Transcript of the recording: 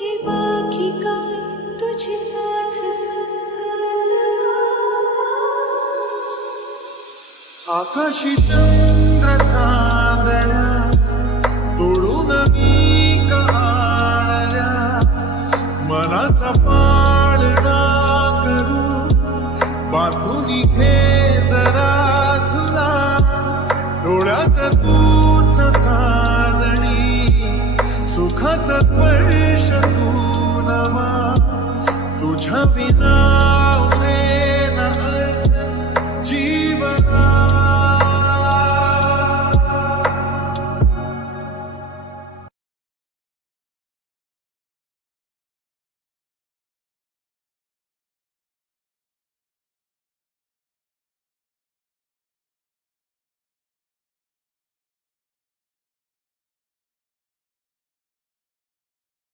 रे बाकी काय तुझी साथ आकाशी चंद्र चांदण्या तोडून मी कहाळल्या मनाचा पाळणा करू बांधून घे जरा झुला डोळ्यात तूच साजणी सुखाचा स्पर्श तू नवा तुझ्या विना